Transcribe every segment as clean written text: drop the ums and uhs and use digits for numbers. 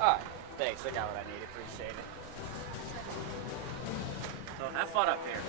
Alright, thanks. I got what I need. Appreciate it. So have fun up here.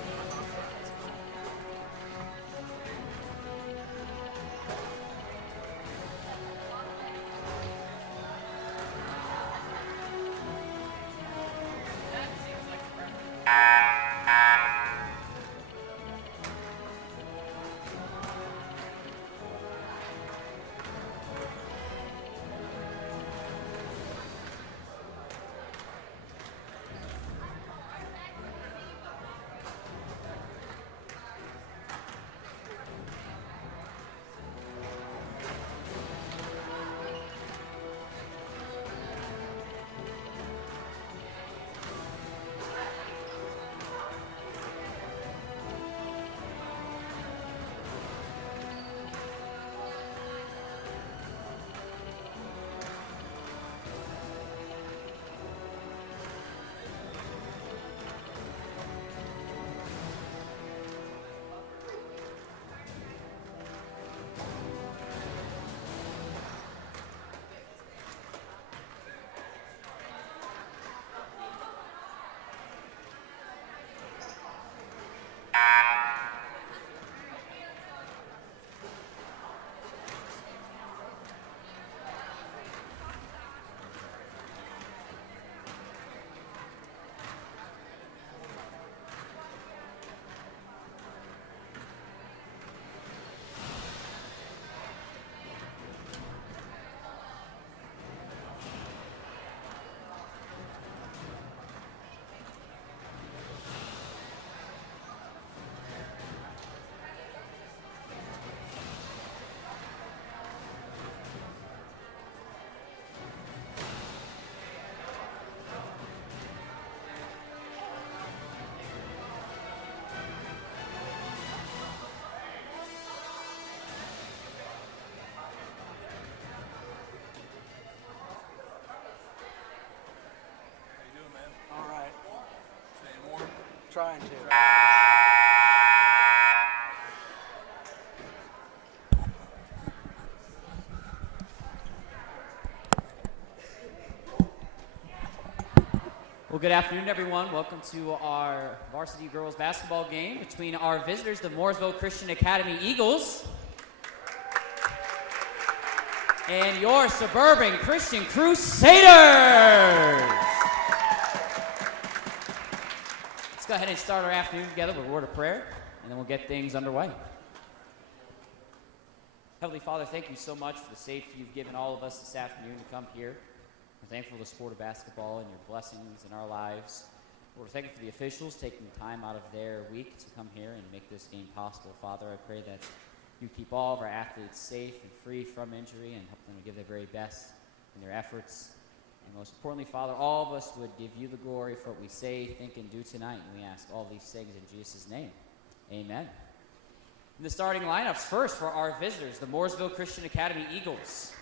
Trying to. Well, good afternoon, everyone. Welcome to our varsity girls basketball game between our visitors, the Mooresville Christian Academy Eagles, and your Suburban Christian Crusaders. Let's go ahead and start our afternoon together with a word of prayer, and then we'll get things underway. Heavenly Father, thank you so much for the safety you've given all of us this afternoon to come here. We're thankful for the sport of basketball and your blessings in our lives. We're thankful for the officials taking time out of their week to come here and make this game possible. Father, I pray that you keep all of our athletes safe and free from injury and help them to give their very best in their efforts. And most importantly, Father, all of us would give you the glory for what we say, think, and do tonight. And we ask all these things in Jesus' name. Amen. In the starting lineups, first for our visitors, the Mooresville Christian Academy Eagles.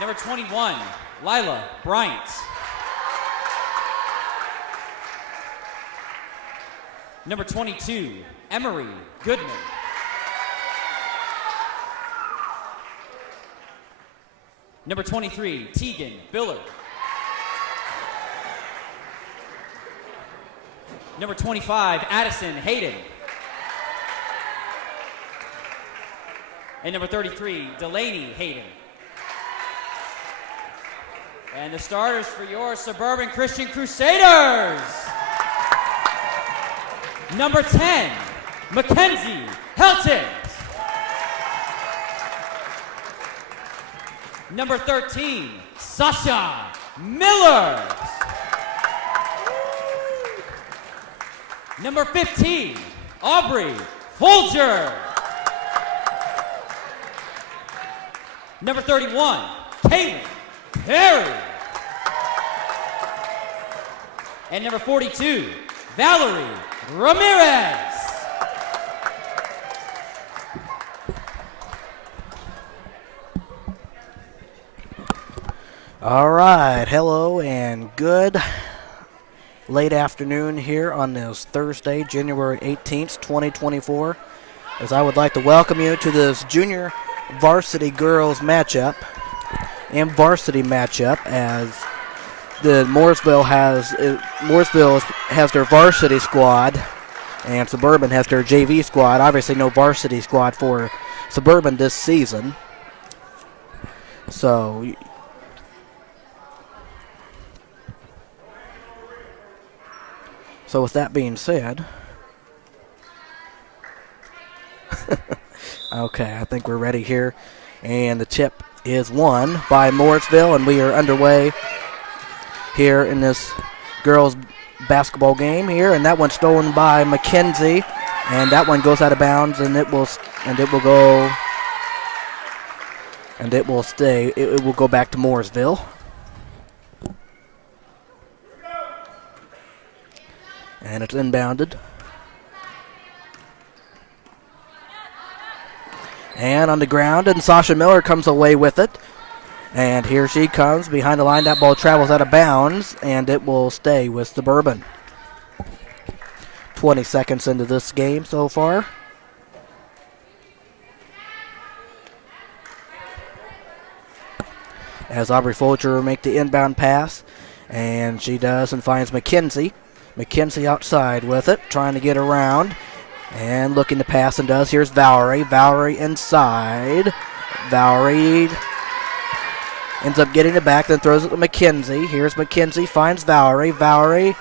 Number 21, Lila Bryant. Number 22, Emery Goodman. Number 23, Tegan Billard. Number 25, Addison Hayden. And number 33, Delaney Hayden. And the starters for your Suburban Christian Crusaders. Number 10, Mackenzie Helton. Number 13, Sasha Miller. Number 15, Aubrey Folger. Number 31, Caitlin Perry. And number 42, Valerie Ramirez. All right, hello and good late afternoon here on this Thursday, January 18th, 2024, as I would like to welcome you to this junior varsity girls matchup and varsity matchup, as the Mooresville has their varsity squad and Suburban has their JV squad. Obviously no varsity squad for Suburban this season. So with that being said, okay, I think we're ready here. And the tip is won by Mooresville, and we are underway here in this girls basketball game here. And that one's stolen by McKenzie, and that one goes out of bounds, and it will go back to Mooresville. And it's inbounded. And on the ground, and Sasha Miller comes away with it. And here she comes behind the line. That ball travels out of bounds, and it will stay with Suburban. 20 seconds into this game so far. As Aubrey Folger will make the inbound pass, and she does and finds McKenzie. McKenzie outside with it, trying to get around and looking to pass, and does. Here's Valerie. Valerie inside. Valerie ends up getting it back, then throws it to McKenzie. Here's McKenzie, finds Valerie. Valerie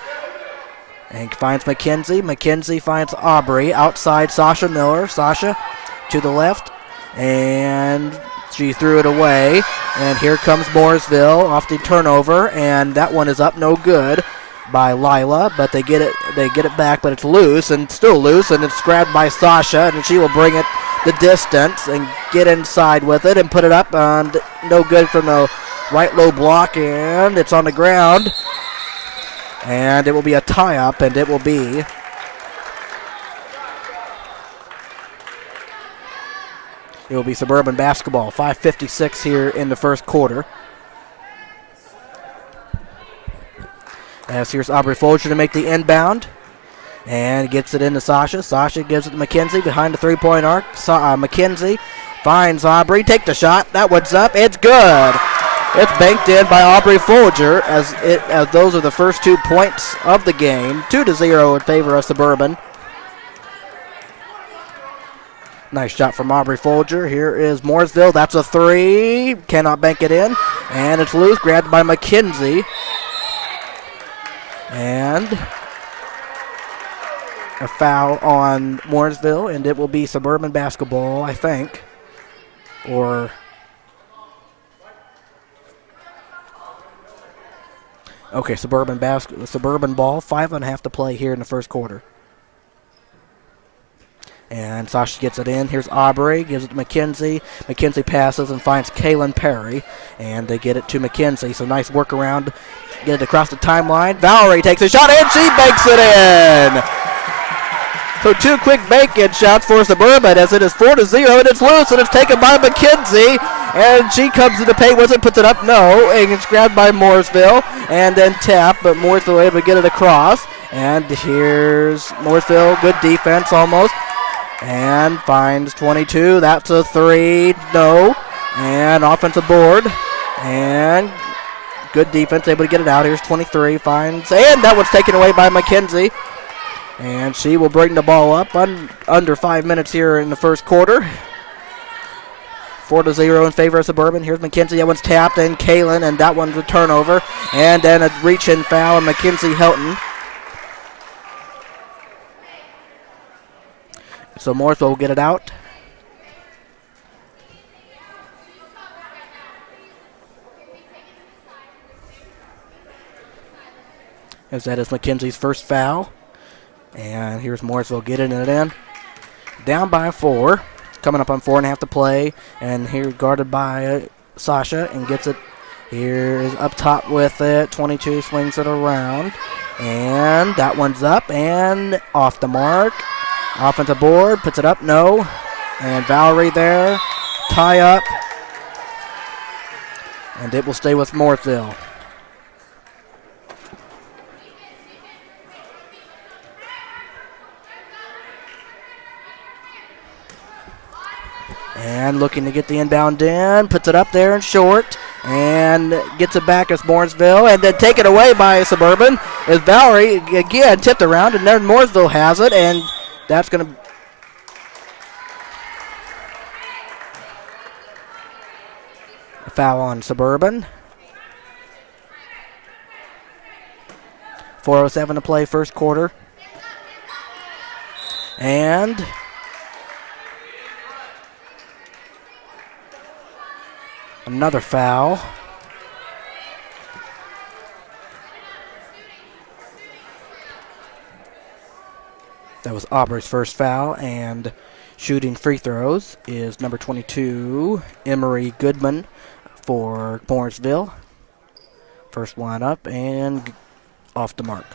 and finds McKenzie. McKenzie finds Aubrey. Outside Sasha Miller. Sasha to the left, and she threw it away. And here comes Mooresville off the turnover, and that one is up no good by Lila, but they get it back, but it's loose, and still loose, and it's grabbed by Sasha, and she will bring it the distance and get inside with it and put it up, and no good from the right low block, and it's on the ground, and it will be a tie-up, and it will be Suburban basketball. 5:56 here in the first quarter. As here's Aubrey Folger to make the inbound. And gets it into Sasha. Sasha gives it to McKenzie behind the three-point arc. McKenzie finds Aubrey. Take the shot. That one's up. It's good. It's banked in by Aubrey Folger as those are the first 2 points of the game. 2-0 in favor of Suburban. Nice shot from Aubrey Folger. Here is Mooresville. That's a three. Cannot bank it in. And it's loose. Grabbed by McKenzie. And a foul on Mooresville, and it will be Suburban basketball, I think. Or okay, Suburban ball. 5.5 to play here in the first quarter. And Sasha gets it in. Here's Aubrey, gives it to McKenzie. McKenzie passes and finds Kaylin Perry, and they get it to McKenzie. So nice work around. Get it across the timeline. Valerie takes a shot, and she banks it in. So 2 quick bank-in shots for Suburban as it is 4-0, and it's loose, and it's taken by McKenzie. And she comes to the paint with it, puts it up, no, and it's grabbed by Mooresville, and then tapped, but Mooresville able to get it across. And here's Mooresville, good defense almost. And finds 22. That's a three. No. And offensive board. And good defense. Able to get it out. Here's 23. Finds. And that one's taken away by McKenzie. And she will bring the ball up under 5 minutes here in the first quarter. 4-0 in favor of Suburban. Here's McKenzie. That one's tapped. And Kaylin. And that one's a turnover. And then a reach-in foul on Mackenzie Helton. So Mooresville will get it out. As that is McKenzie's first foul. And here's Mooresville getting it in. Down by 4. coming up on 4.5 to play. And here guarded by Sasha and gets it. Here's up top with it. 22 swings it around. And that one's up and off the mark. Offensive board, puts it up, no. And Valerie there, tie up. And it will stay with Mooresville. And looking to get the inbound in, puts it up there and short, and gets it back as Mooresville, and then taken away by Suburban as Valerie again tipped around, and then Mooresville has it, and that's going to foul on Suburban. 4:07 to play, first quarter. And another foul. That was Aubrey's first foul, and shooting free throws is number 22, Emery Goodman for Mooresville. First one up and off the mark.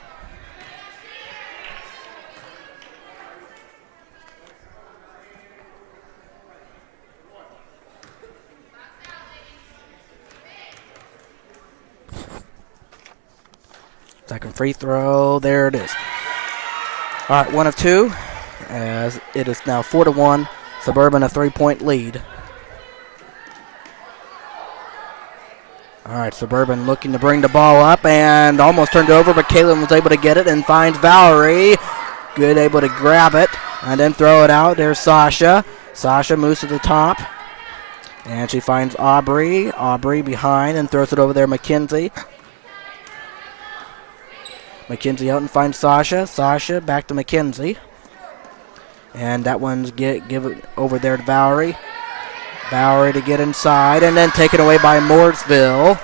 Second free throw, there it is. All right, one of two, as it is now 4-1. Suburban a 3-point lead. All right, Suburban looking to bring the ball up and almost turned over, but Kaylin was able to get it and finds Valerie. Good, able to grab it and then throw it out. There's Sasha. Sasha moves to the top, and she finds Aubrey. Aubrey behind and throws it over there, McKenzie. McKenzie out and finds Sasha. Sasha back to McKenzie. And that one's give it over there to Valerie. Valerie to get inside and then taken away by Mooresville.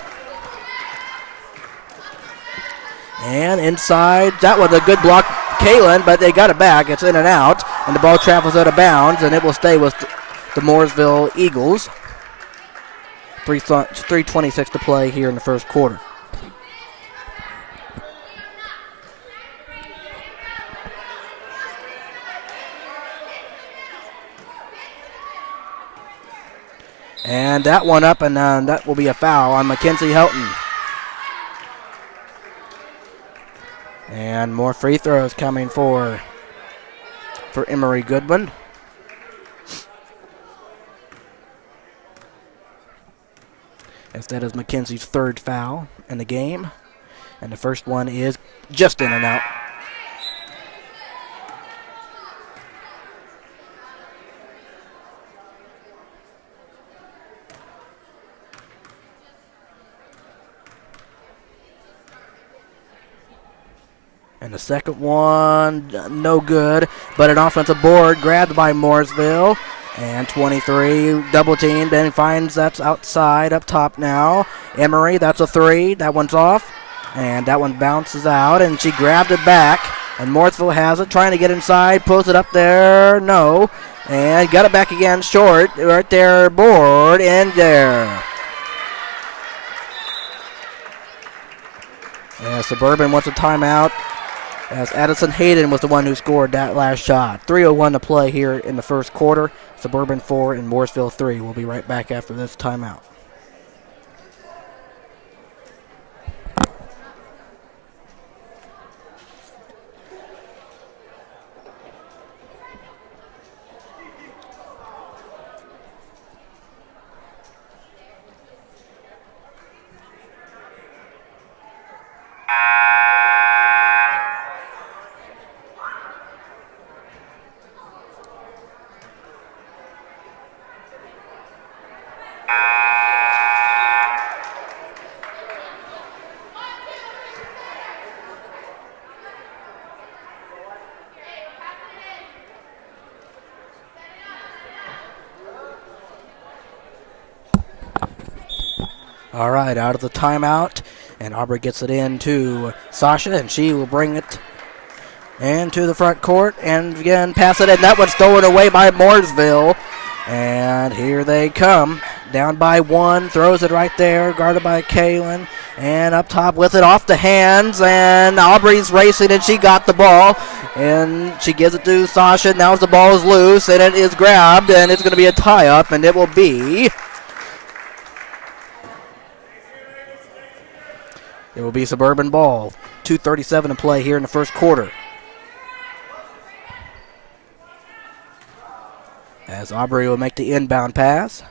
And inside, that was a good block, Kaylin, but they got it back. It's in and out, and the ball travels out of bounds, and it will stay with the Mooresville Eagles. 3:26 to play here in the first quarter. And that one up, and that will be a foul on Mackenzie Helton. And more free throws coming for Emery Goodwin. As that is Mackenzie's third foul in the game. And the first one is just in and out. And the second one, no good, but an offensive board grabbed by Mooresville. And 23, double teamed, and finds that's outside, up top now. Emery, that's a three. That one's off. And that one bounces out, and she grabbed it back. And Mooresville has it, trying to get inside, pulls it up there, no. And got it back again, short, right there, board, and there. Yeah, Suburban wants a timeout, as Addison Hayden was the one who scored that last shot. 3:01 to play here in the first quarter. Suburban 4 and Mooresville 3. We'll be right back after this timeout. All right, out of the timeout, and Aubrey gets it in to Sasha, and she will bring it into the front court, and again pass it, and that one's stolen away by Mooresville, And here they come. Down by one. Throws it right there. Guarded by Kaylin. And up top with it off the hands. And Aubrey's racing and she got the ball. And she gives it to Sasha. Now the ball is loose and it is grabbed. And it's going to be a tie-up. And it will be... It will be Suburban ball. 2:37 to play here in the first quarter. As Aubrey will make the inbound pass.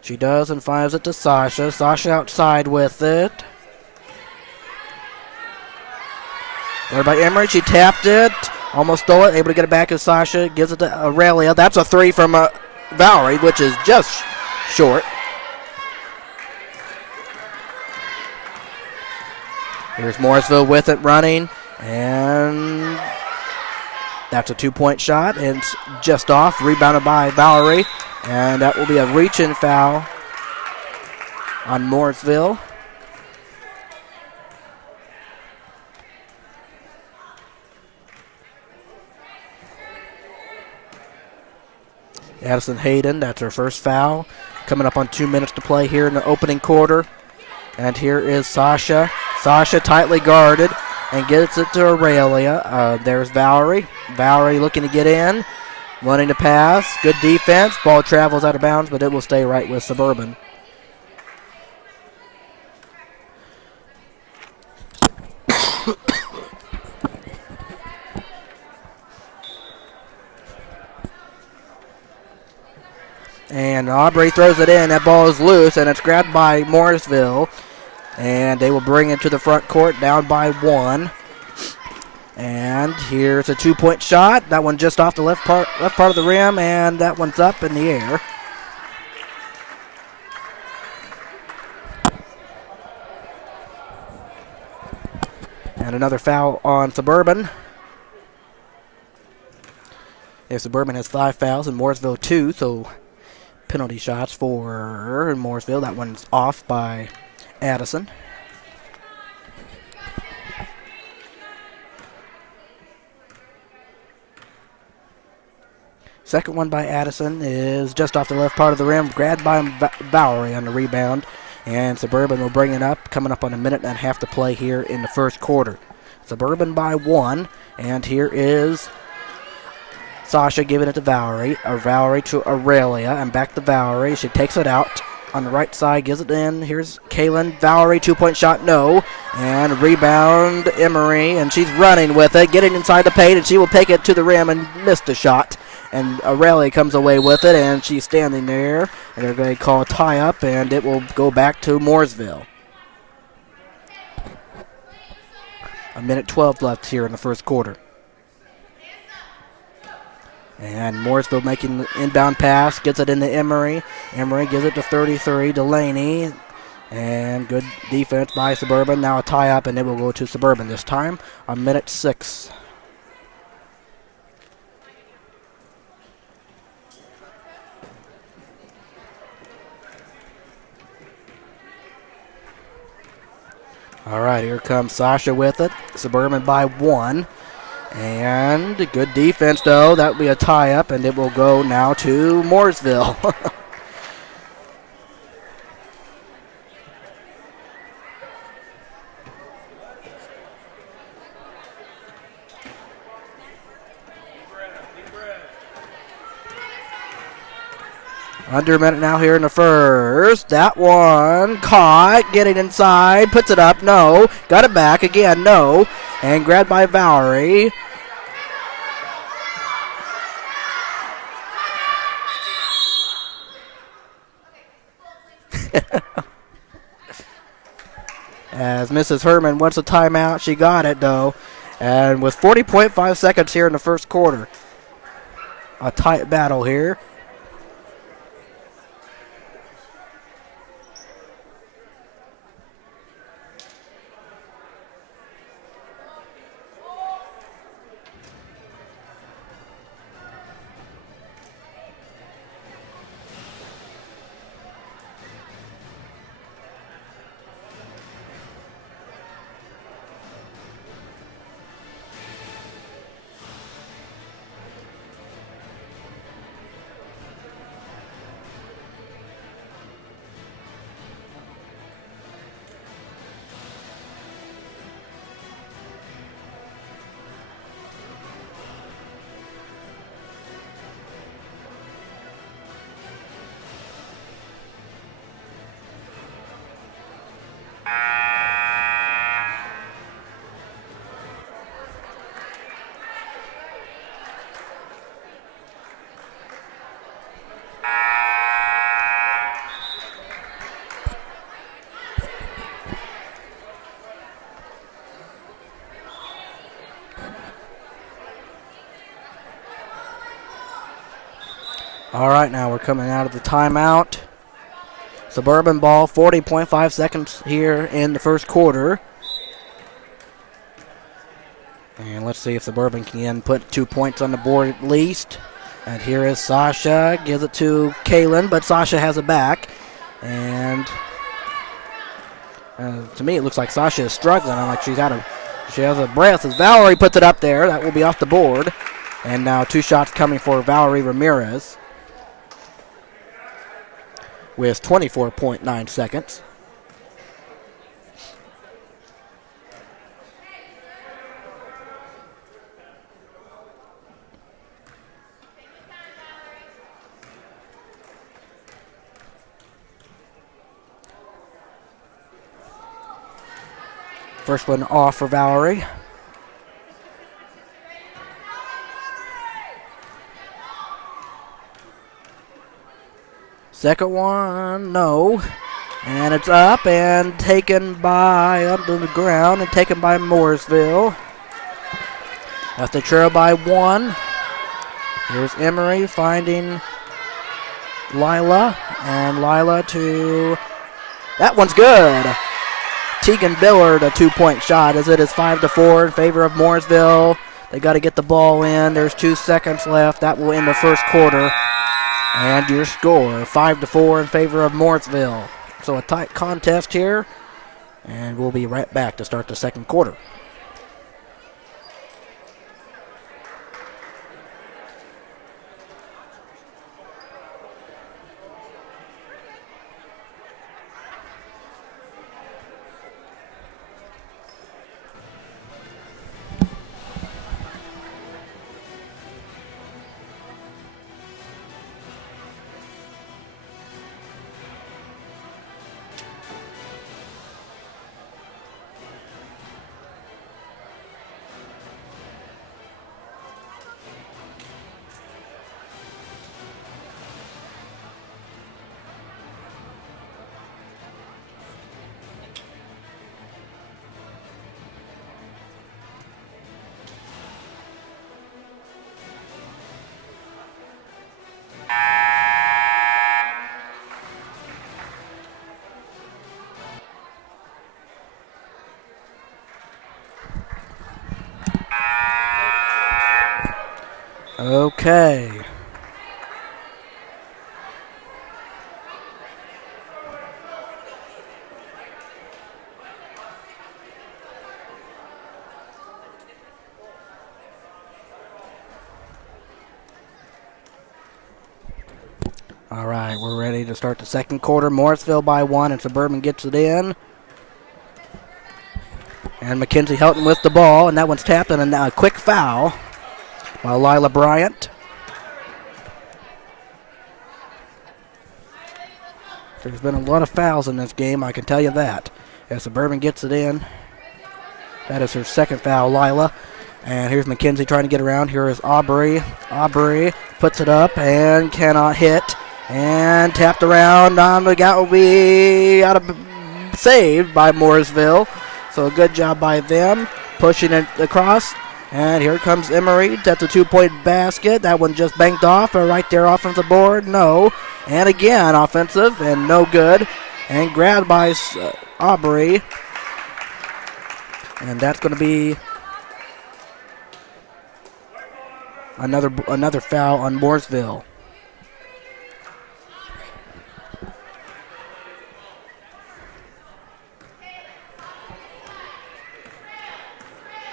She does and fires it to Sasha. Sasha outside with it. Guarded by Emery. She tapped it. Almost stole it. Able to get it back to Sasha. Gives it to Aurelia. That's a three from Valerie, which is just short. Here's Mooresville with it running. And that's a 2-point shot. And it's just off. Rebounded by Valerie. And that will be a reach-in foul on Mooresville. Addison Hayden, that's her first foul. Coming up on 2 minutes to play here in the opening quarter. And here is Sasha. Sasha tightly guarded and gets it to Aurelia. There's Valerie. Valerie looking to get in. Running to pass. Good defense. Ball travels out of bounds, but it will stay right with Suburban. And Aubrey throws it in. That ball is loose, and it's grabbed by Mooresville. And they will bring it to the front court, down by one. And here's a 2-point shot. That one just off the left part of the rim, and that one's up in the air. And another foul on Suburban. Suburban has 5 fouls and Mooresville 2, so penalty shots for Mooresville. That one's off by Addison. Second one by Addison is just off the left part of the rim, grabbed by Valerie on the rebound. And Suburban will bring it up, coming up on a minute and a half to play here in the first quarter. Suburban by 1, and here is Sasha giving it to Valerie. Valerie to Aurelia, and back to Valerie. She takes it out on the right side, gives it in. Here's Kaylin. Valerie, 2-point shot, no. And rebound, Emery, and she's running with it, getting inside the paint, and she will take it to the rim and miss the shot. And Aurelia comes away with it, and she's standing there. And they're going to call a tie-up, and it will go back to Mooresville. A minute 12 left here in the first quarter. And Mooresville making the inbound pass, gets it into Emery. Emery gives it to 33, Delaney. And good defense by Suburban. Now a tie-up, and it will go to Suburban this time on minute 6. All right, here comes Sasha with it. Suburban by 1. And good defense, though. That will be a tie-up, and it will go now to Mooresville. Under a minute now here in the first. That one caught, getting inside, puts it up, no. Got it back again, no. And grabbed by Valerie. As Mrs. Herman wants a timeout, she got it though. And with 40.5 seconds here in the first quarter. A tight battle here. All right, now we're coming out of the timeout. Suburban ball, 40.5 seconds here in the first quarter. And let's see if Suburban can put 2 points on the board at least. And here is Sasha, gives it to Kaylin, but Sasha has it back. And to me, it looks like Sasha is struggling. I'm like she has a breath as Valerie puts it up there. That will be off the board. And now 2 shots coming for Valerie Ramirez with 24.9 seconds. First one off for Valerie. Second one, no. And it's up and taken by, under the ground, and taken by Mooresville. That's the trail by 1. Here's Emery finding Lila. And Lila to, that one's good. Tegan Billard, a 2-point shot as it is 5-4 in favor of Mooresville. They got to get the ball in. There's 2 seconds left. That will end the first quarter. And your score, 5-4 in favor of Mooresville. So a tight contest here. And we'll be right back to start the second quarter. Okay. All right, we're ready to start the second quarter. Mooresville by 1, and Suburban gets it in. And Mackenzie Helton with the ball, and that one's tapped, and a quick foul by Lila Bryant. There's been a lot of fouls in this game, I can tell you that. As Suburban gets it in. That is her second foul, Lila. And here's Mackenzie trying to get around. Here is Aubrey. Aubrey puts it up and cannot hit. And tapped around on the will be saved by Mooresville. So a good job by them pushing it across. And here comes Emery. That's a 2-point basket. That one just banked off. Right there offensive board. No. And again offensive and no good. And grabbed by Aubrey. And that's going to be another foul on Mooresville.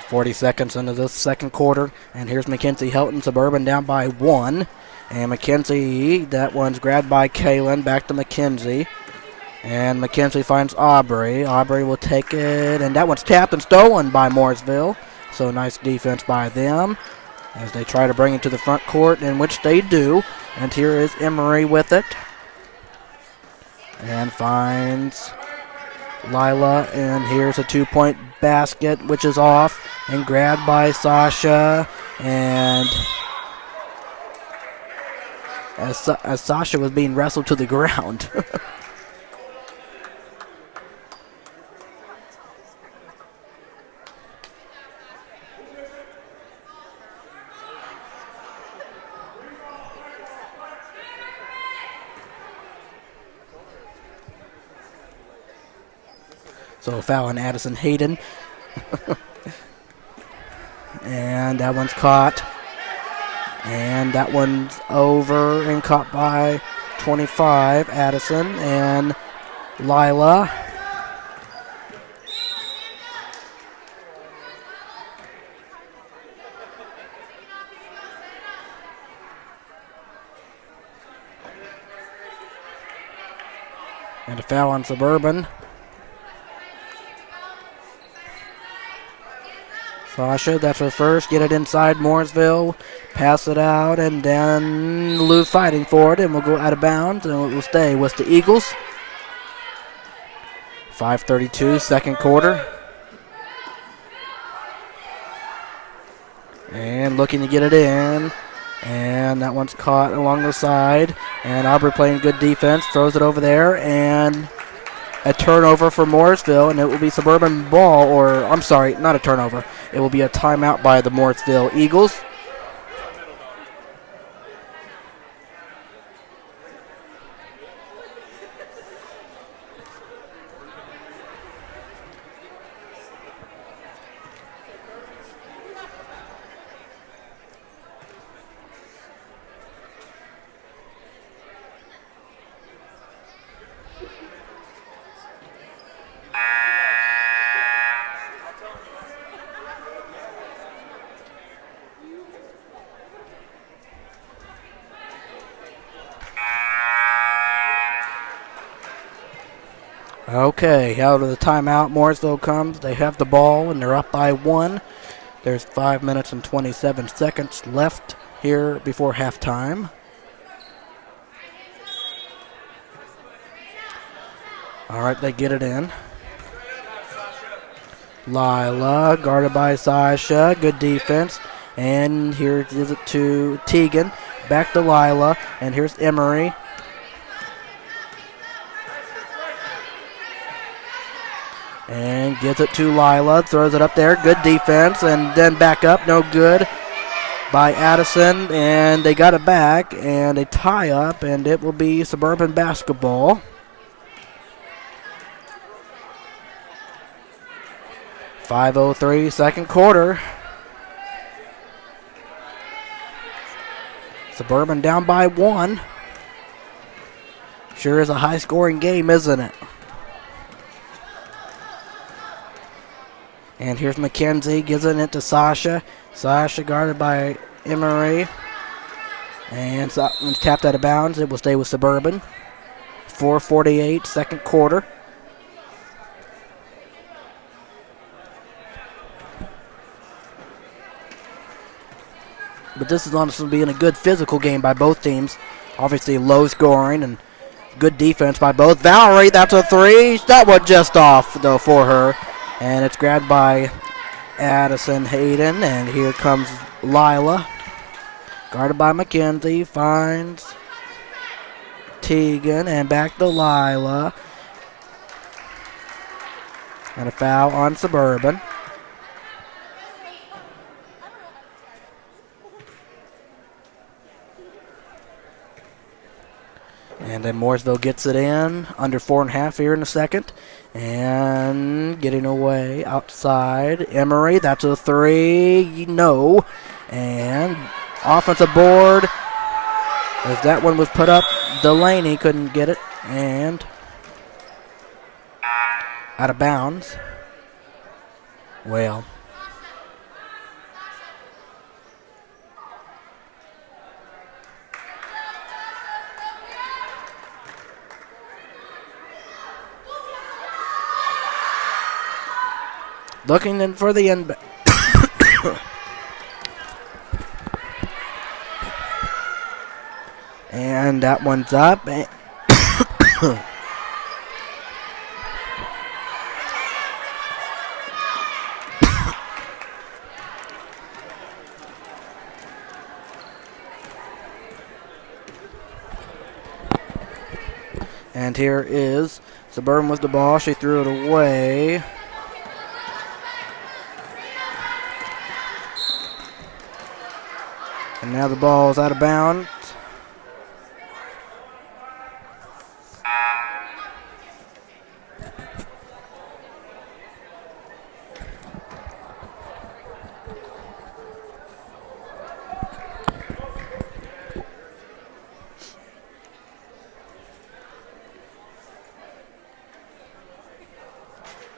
40 seconds into this second quarter, and here's Mackenzie Helton, Suburban down by 1. And Mackenzie, that one's grabbed by Kaylin, back to Mackenzie. And Mackenzie finds Aubrey. Aubrey will take it, and that one's tapped and stolen by Mooresville. So nice defense by them as they try to bring it to the front court, in which they do. And here is Emery with it. And finds Lila, and here's a 2-point basket, which is off, and grabbed by Sasha. And as Sasha was being wrestled to the ground. So a foul on Addison Hayden. And that one's caught. And that one's over and caught by 25, Addison and Lila. And a foul on Suburban. Sasha, that's her first. Get it inside Mooresville. Pass it out, and then Lou fighting for it, and we'll go out of bounds, and it will stay with the Eagles. 5:32, second quarter. And looking to get it in. And that one's caught along the side. And Aubrey playing good defense. Throws it over there. And a turnover for Mooresville. And it will be Suburban ball. Or, I'm sorry, not a turnover. It will be a timeout by the Mooresville Eagles. Okay, out of the timeout, Mooresville comes. They have the ball, and they're up by 1. There's 5 minutes and 27 seconds left here before halftime. All right, they get it in. Lila, guarded by Sasha. Good defense. And here is it to Tegan. Back to Lila, and here's Emery. And gives it to Lila, throws it up there, good defense, and then back up, no good by Addison, and they got it back, and a tie up, and it will be Suburban basketball. .503, second quarter. Suburban down by 1. Sure is a high-scoring game, isn't it? And here's McKenzie, gives it to Sasha. Sasha guarded by Emery. And it's tapped out of bounds. It will stay with Suburban. 4:48, second quarter. But this is honestly being a good physical game by both teams. Obviously low scoring and good defense by both. Valerie, that's a 3. That one just off, though, for her. And it's grabbed by Addison Hayden. And here comes Lila. Guarded by McKenzie. Finds Tegan. And back to Lila. And a foul on Suburban. And then Mooresville gets it in. Under 4.5 here in the second. And getting away outside. Emery, that's a 3. No. And offensive board. As that one was put up, Delaney couldn't get it. And out of bounds. Well. Looking in for the end. And that one's up. And here is Suburban with the ball. She threw it away. And now the ball is out of bounds.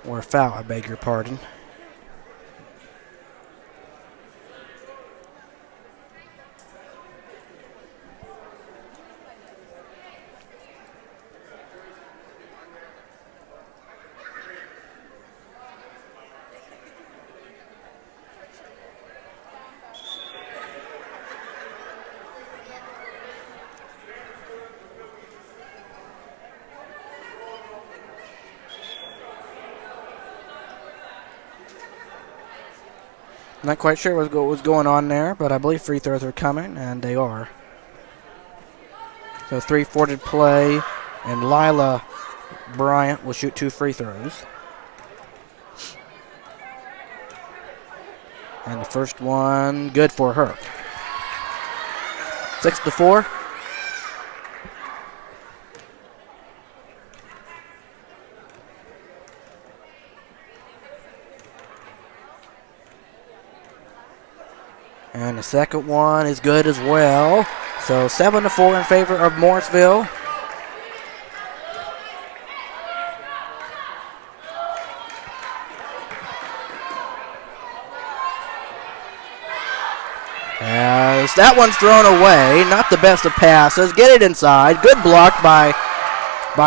Or a foul, I beg your pardon. Not quite sure what was going on there, but I believe free throws are coming, and they are. So 3:40 to play, and Lila Bryant will shoot 2 free throws. And the first one, good for her. 6-4. And the second one is good as well. So 7-4 in favor of Mooresville. As that one's thrown away, not the best of passes. Get it inside. Good block by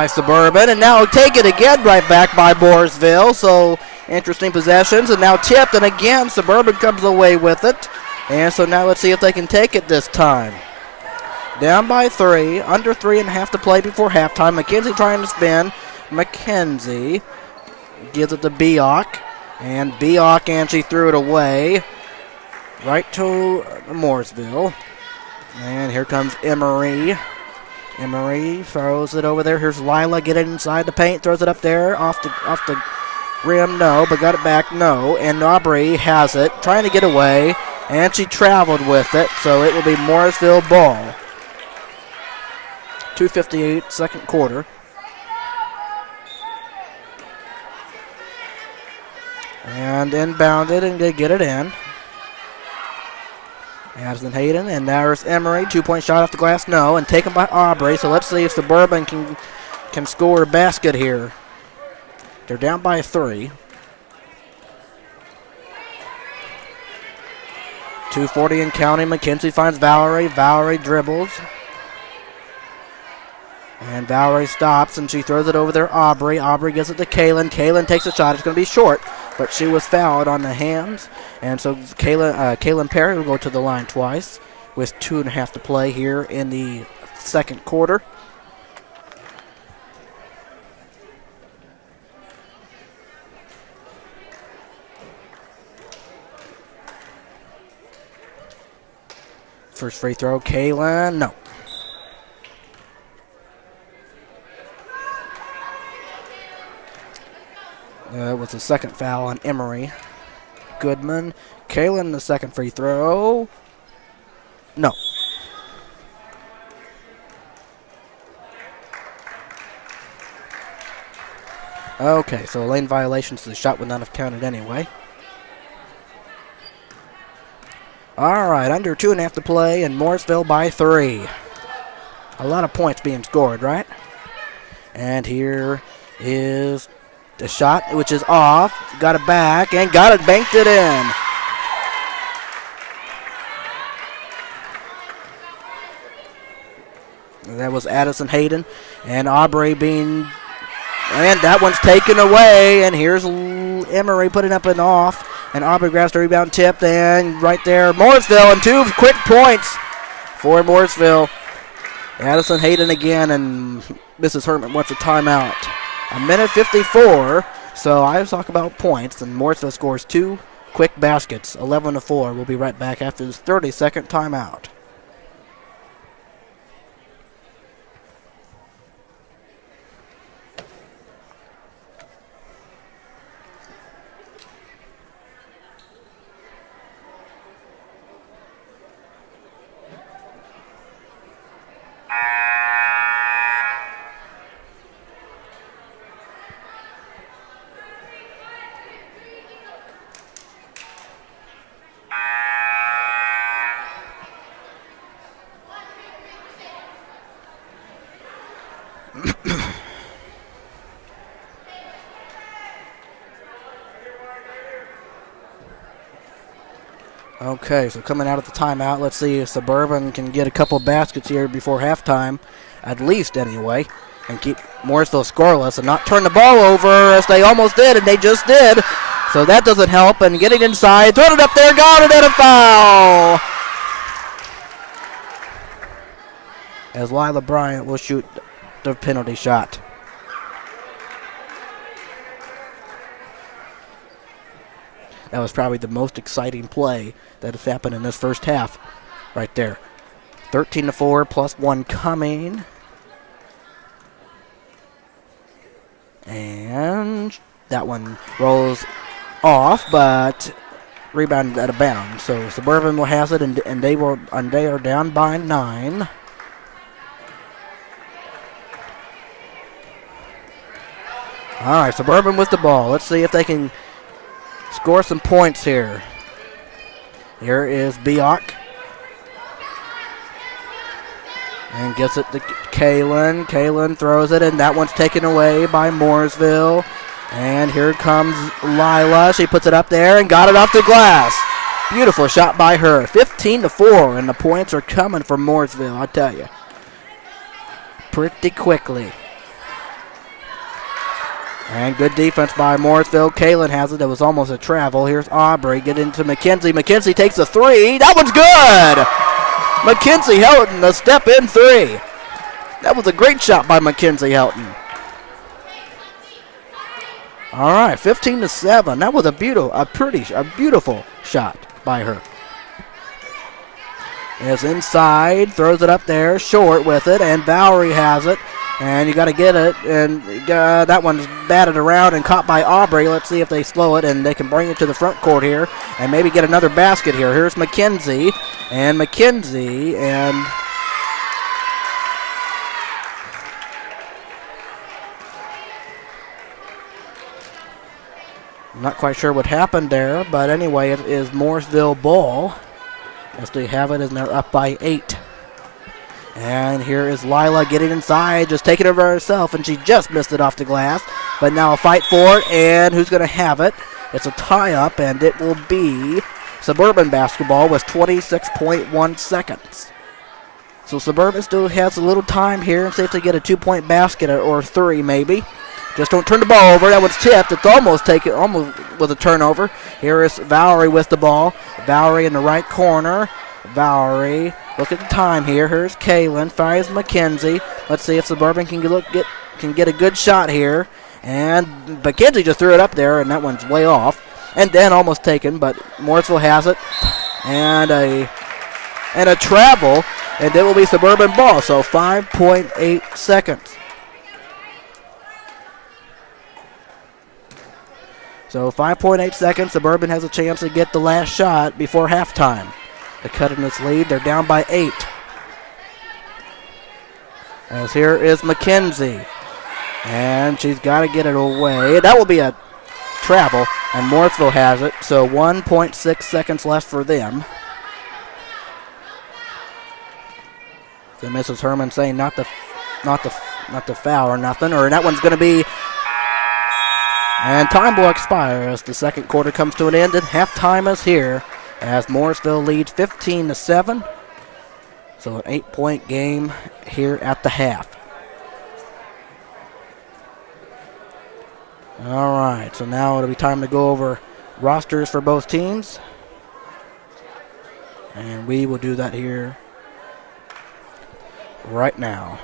Suburban. And now take it again right back by Mooresville. So interesting possessions. And now tipped. And again, Suburban comes away with it. And so now let's see if they can take it this time. Down by 3. Under 3.5 to play before halftime. McKenzie trying to spin. McKenzie gives it to Bioc. And Bioc, and she threw it away. Right to Mooresville. And here comes Emery. Emery throws it over there. Here's Lila. Get it inside the paint. Throws it up there. Off the rim. No. But got it back. No. And Aubrey has it. Trying to get away. And she traveled with it. So it will be Mooresville ball. 2:58 second quarter. And inbounded, and they get it in. Addison Hayden, and there's Emery. 2-point shot off the glass, no, and taken by Aubrey. So let's see if Suburban can score a basket here. They're down by 3. 2:40 and counting. McKenzie finds Valerie. Valerie dribbles. And Valerie stops, and she throws it over there. Aubrey. Aubrey gives it to Kaylin. Kaylin takes a shot. It's going to be short, but she was fouled on the hands. And so Kaylin Perry will go to the line twice with 2.5 to play here in the second quarter. First free throw, Kaylin. No. It was the second foul on Emery. Goodman. Kaylin, the second free throw. No. Okay, so lane violations, the shot would not have counted anyway. All right, under 2.5 to play, and Mooresville by 3. A lot of points being scored, right? And here is the shot, which is off. Got it back, and got it, banked it in. And that was Addison Hayden, and Aubrey being, and that one's taken away, and here's Emery putting up an off. And Aubrey grabs the rebound, tipped, and right there, Mooresville, and 2 quick points for Mooresville. Addison Hayden again, and Mrs. Herman wants a timeout. 1:54, so I was talking about points, and Mooresville scores 2 quick baskets, 11-4. We'll be right back after this 30-second timeout. Okay, so coming out of the timeout, let's see if Suburban can get a couple baskets here before halftime, at least anyway, and keep Mooresville scoreless and not turn the ball over as they almost did, and they just did. So that doesn't help, and getting inside, throwing it up there, got it, and a foul! As Lila Bryant will shoot the penalty shot. That was probably the most exciting play that has happened in this first half right there. 13-4 plus one coming. And that one rolls off, but rebounded out of bounds. So Suburban will have it, and they are down by 9. All right, Suburban with the ball. Let's see if they can score some points here. Here is Biak. And gets it to Kalen. Kalen throws it, and that one's taken away by Mooresville. And here comes Lila. She puts it up there and got it off the glass. Beautiful shot by her. 15-4, and the points are coming from Mooresville, I tell you. Pretty quickly. And good defense by Mooresville. Kalen has it. It was almost a travel. Here's Aubrey. Get into McKenzie. McKenzie takes a 3. That one's good! Mackenzie Helton, a step-in 3. That was a great shot by Mackenzie Helton. All right, 15-7. That was a beautiful shot by her. Is inside, throws it up there, short with it, and Valerie has it. And you got to get it, and that one's batted around and caught by Aubrey. Let's see if they slow it, and they can bring it to the front court here and maybe get another basket here. Here's McKenzie, and I'm not quite sure what happened there, but anyway, it is Mooresville ball as they have it, and they're up by 8. And here is Lila getting inside, just taking it over herself, and she just missed it off the glass. But now a fight for it, and who's going to have it? It's a tie-up, and it will be Suburban basketball with 26.1 seconds. So Suburban still has a little time here and see if they get a 2-point basket or 3 maybe. Just don't turn the ball over. That was tipped. It's almost with a turnover. Here is Valerie with the ball. Valerie in the right corner. Valerie, look at the time here. Here's Kalen, fires McKenzie. Let's see if Suburban can get a good shot here. And McKenzie just threw it up there, and that one's way off. And then almost taken, but Mooresville has it. And a travel, and it will be Suburban ball. So 5.8 seconds. So 5.8 seconds. Suburban has a chance to get the last shot before halftime. They cut in this lead. They're down by 8. As here is McKenzie. And she's got to get it away. That will be a travel, and Mooresville has it. So 1.6 seconds left for them. So Mrs. Herman saying not the foul or nothing. Or that one's going to be. And time will expire as the second quarter comes to an end, and halftime is here as Mooresville leads 15-7. So an 8-point game here at the half. All right, so now it'll be time to go over rosters for both teams. And we will do that here right now.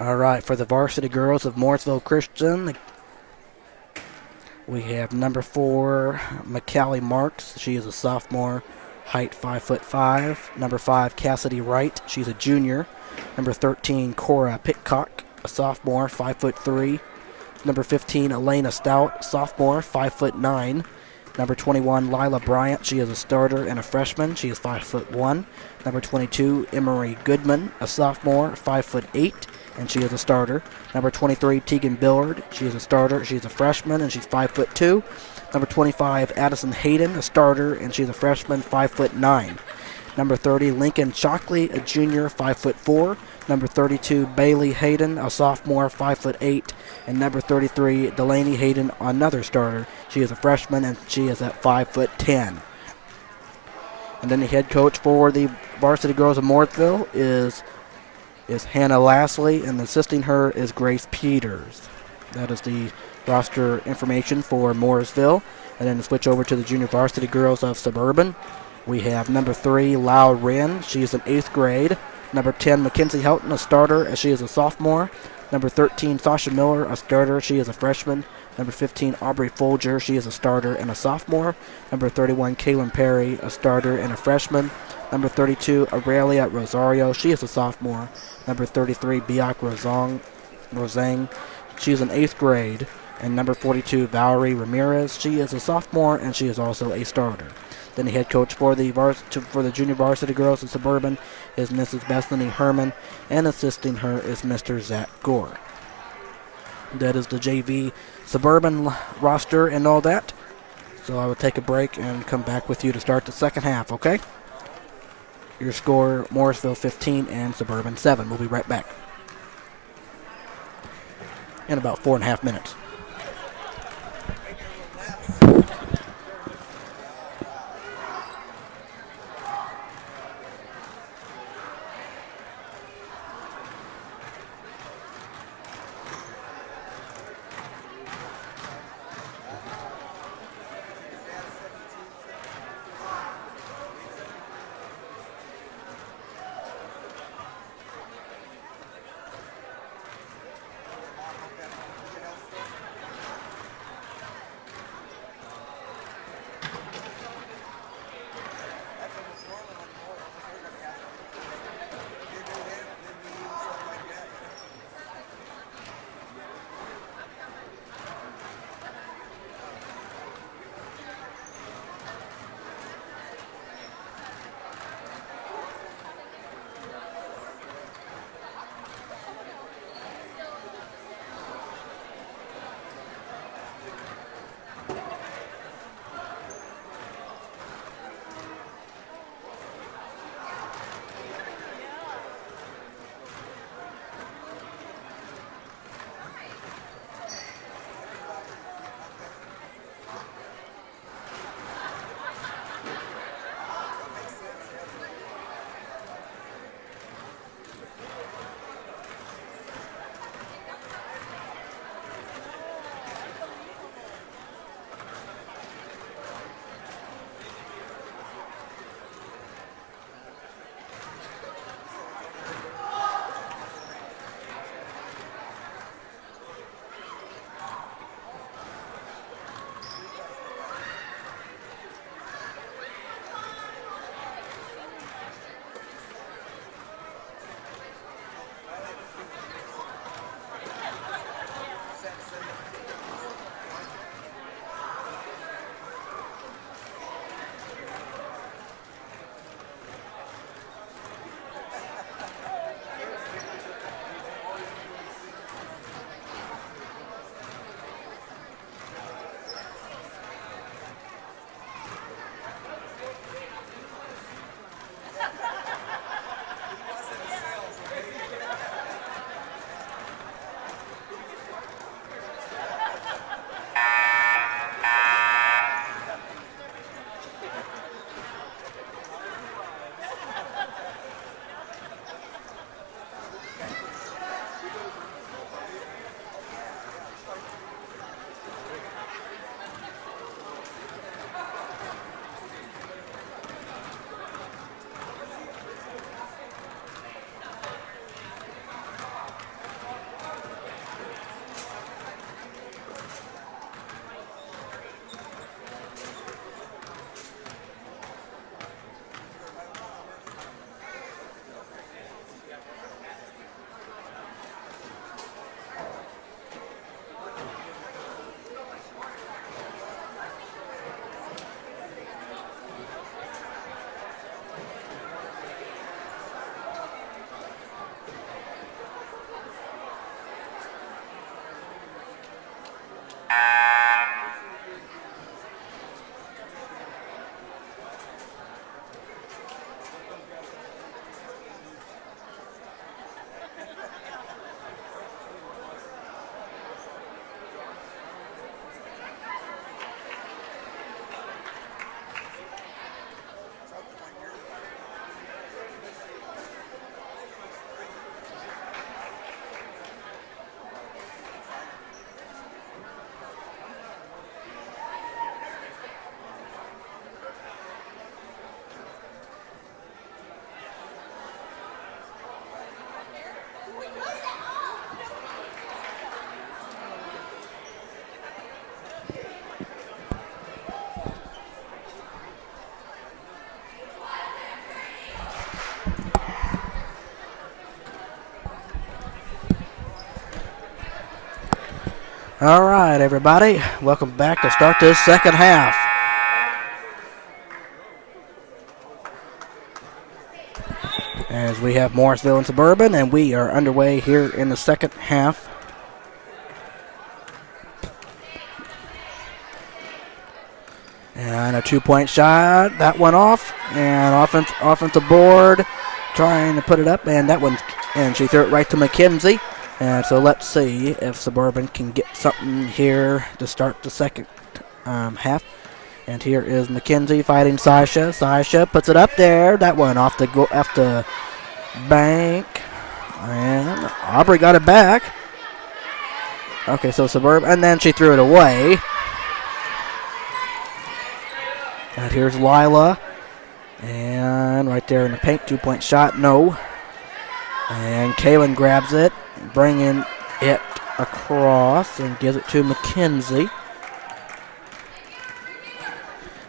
All right, for the varsity girls of Mooresville Christian, we have number 4, McCallie Marks. She is a sophomore, height 5'5". Number 5, Cassidy Wright. She's a junior. Number 13, Cora Pitcock, a sophomore, 5'3". Number 15, Elena Stout, sophomore, 5'9". Number 21, Lila Bryant. She is a starter and a freshman. She is 5'1". Number 22, Emery Goodman, a sophomore, 5'8". And she is a starter. Number 23, Tegan Billard. She is a starter. She's a freshman, and she's 5'2". Number 25, Addison Hayden, a starter, and she's a freshman, 5'9". Number 30, Lincoln Shockley, a junior, 5'4". Number 32, Bailey Hayden, a sophomore, 5'8". And number 33, Delaney Hayden, another starter. She is a freshman, and she is at 5'10". And then the head coach for the varsity girls of Mooresville is Hannah Lastly, and assisting her is Grace Peters. That is the roster information for Mooresville. And then to switch over to the junior varsity girls of Suburban, we have number 3, Lau Wren. She is in 8th grade. Number 10, Mackenzie Houghton, a starter, as she is a sophomore. Number 13, Sasha Miller, a starter. She is a freshman. Number 15, Aubrey Folger. She is a starter and a sophomore. Number 31, Kaylin Perry, a starter and a freshman. Number 32, Aurelia Rosario. She is a sophomore. Number 33, Biak Rosang. She is in 8th grade. And number 42, Valerie Ramirez. She is a sophomore, and she is also a starter. Then the head coach for the junior varsity girls in Suburban is Mrs. Bethany Herman, and assisting her is Mr. Zach Gore. That is the JV Suburban roster and all that. So I will take a break and come back with you to start the second half, okay? Your score, Mooresville 15 and Suburban 7. We'll be right back in about 4.5 minutes. All right, everybody. Welcome back to start this second half. As we have Mooresville and Suburban, and we are underway here in the second half. And a 2-point shot. That went off. And offensive board trying to put it up. And that one, and she threw it right to McKenzie. And so let's see if Suburban can get something here to start the second half. And here is McKenzie fighting Sasha. Sasha puts it up there. That one off the bank. And Aubrey got it back. Okay, so Suburban, and then she threw it away. And here's Lila. And right there in the paint, 2-point shot, no. And Kaylin grabs it, bringing it across and gives it to McKenzie.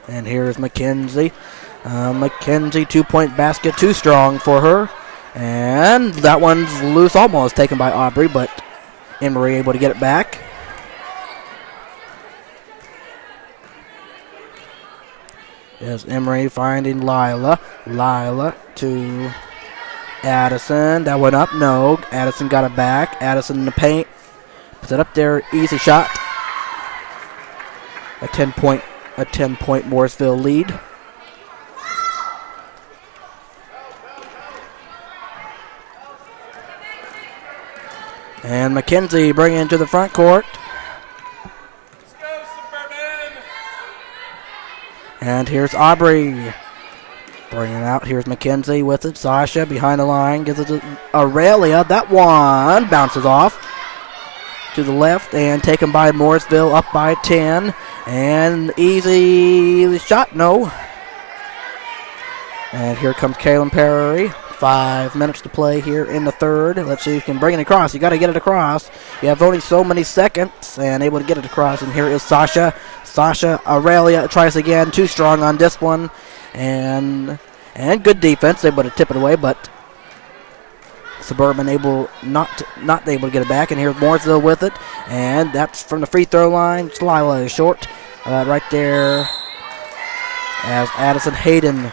And here's McKenzie. McKenzie, 2-point basket, too strong for her. And that one's loose, almost taken by Aubrey, but Emery able to get it back. Is Emery finding Lila. Lila to Addison. That went up, no. Addison got it back. Addison in the paint. Puts it up there, easy shot. A 10-point Mooresville lead. And McKenzie bringing it to the front court. Let's go, Suburban! And here's Aubrey. Bringing it out. Here's McKenzie with it. Sasha behind the line. Gives it to Aurelia. That one bounces off to the left and taken by Mooresville, up by 10. And easy shot, no. And here comes Kaylin Perry. 5 minutes to play here in the third. Let's see if you can bring it across. You got to get it across. You have only so many seconds and able to get it across. And here is Sasha. Sasha, Aurelia tries again. Too strong on this one. And good defense. Able to tip it away, but Suburban not able to get it back. And here's Mooresville with it. And that's from the free throw line. Lila is short. Right there as Addison Hayden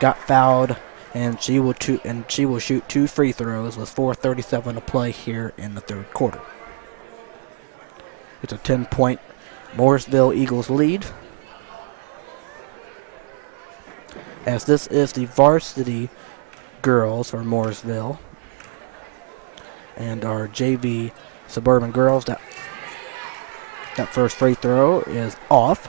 got fouled. And she will shoot 2 free throws with 4:37 to play here in the third quarter. It's a 10-point Mooresville Eagles lead. As this is the varsity girls for Mooresville. And our JV Suburban girls, that first free throw is off.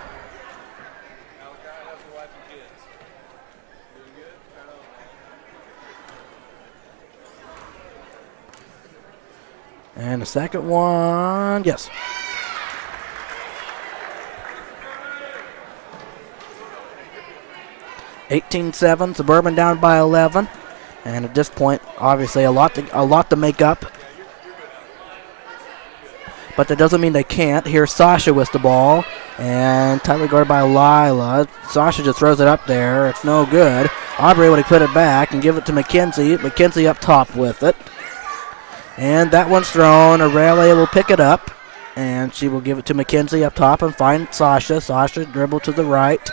And the second one, yes. (18-7), Suburban down by 11. And at this point, obviously a lot to make up. But that doesn't mean they can't. Here's Sasha with the ball. And tightly guarded by Lila. Sasha just throws it up there. It's no good. Aubrey able to put it back and give it to McKenzie. McKenzie up top with it. And that one's thrown. Aurelia will pick it up. And she will give it to McKenzie up top and find Sasha. Sasha dribble to the right.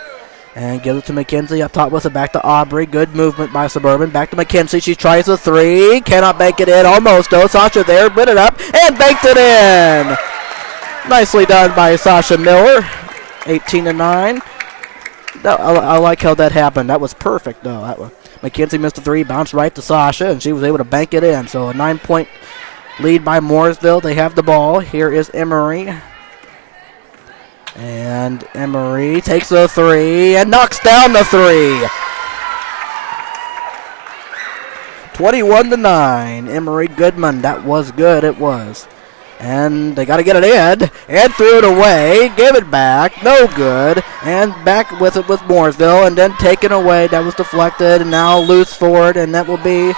And give it to McKenzie up top with it. Back to Aubrey. Good movement by Suburban. Back to McKenzie. She tries a 3. Cannot bank it in. Almost though. Sasha there. Put it up. And banked it in. Nicely done by Sasha Miller. 18-9. I like how that happened. That was perfect though. McKenzie missed a 3. Bounced right to Sasha. And she was able to bank it in. So a 9-point lead by Mooresville. They have the ball. Here is Emery. And Emery takes the 3 and knocks down the 3. 21-9. Emery Goodman. That was good. It was. And they got to get it in. And threw it away. Gave it back. No good. And back with it with Mooresville. And then taken away. That was deflected. And now loose forward. And that will be...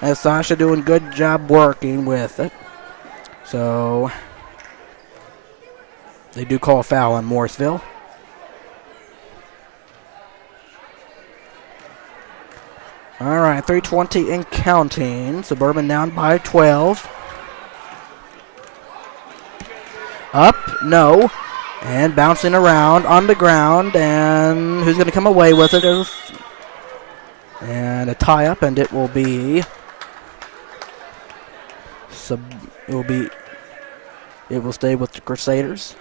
As Sasha doing good job working with it. So... They do call a foul on Mooresville. All right, 3:20 and counting. Suburban down by 12. Up, no. And bouncing around on the ground, and who's going to come away with it? And a tie up, and it will be it will stay with the Crusaders.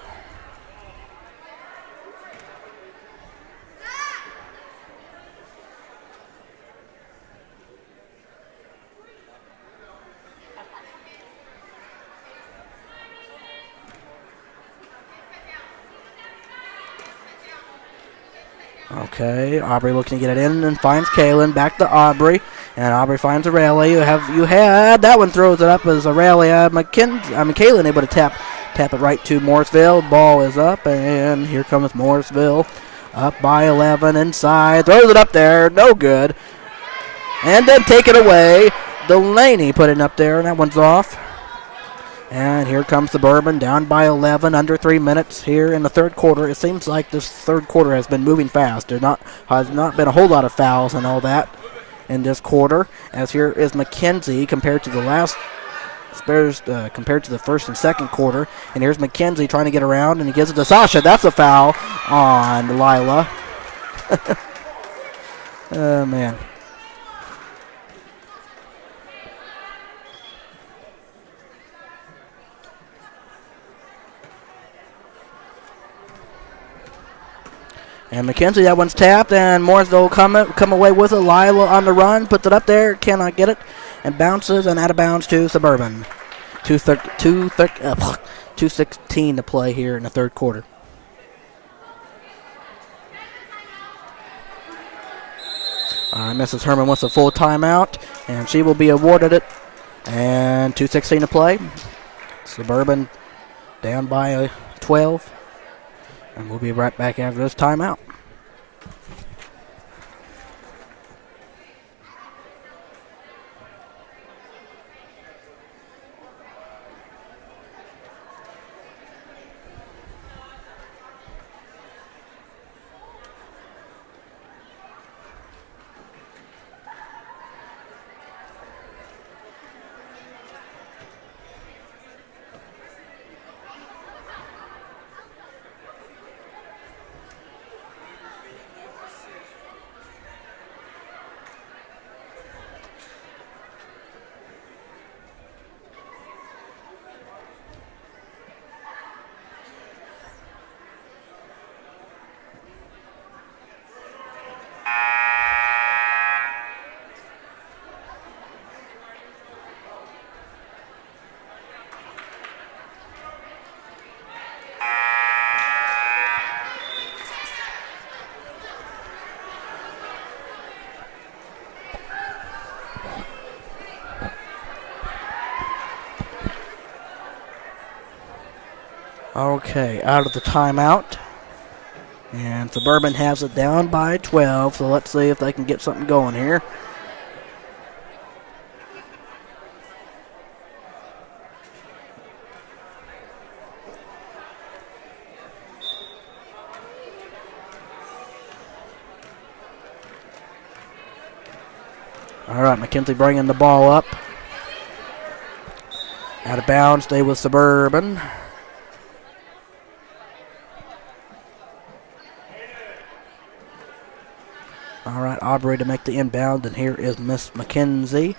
Okay, Aubrey looking to get it in and finds Kaylin. Back to Aubrey, and Aubrey finds Aurelia. You had that one, throws it up as Aurelia. Kaylin able to tap it right to Mooresville. Ball is up, and here comes Mooresville, up by 11 inside. Throws it up there, no good, and then take it away. Delaney put it up there, and that one's off. And here comes Suburban, down by 11, under 3 minutes here in the third quarter. It seems like this third quarter has been moving fast. There has not been a whole lot of fouls and all that in this quarter. As here is McKenzie compared to the first and second quarter. And here's McKenzie trying to get around, and he gives it to Sasha. That's a foul on Lila. Oh, man. And McKenzie, that one's tapped, and Mooresville come away with it. Lila on the run, puts it up there, cannot get it, and bounces and out of bounds to Suburban. 2:16 to play here in the third quarter. Mrs. Herman wants a full timeout, and she will be awarded it. And 2:16 to play. Suburban down by 12. And we'll be right back after this timeout. Okay, out of the timeout. And Suburban has it down by 12, so let's see if they can get something going here. All right, McKenzie bringing the ball up. Out of bounds, stay with Suburban. All right, Aubrey to make the inbound, and here is Miss McKenzie.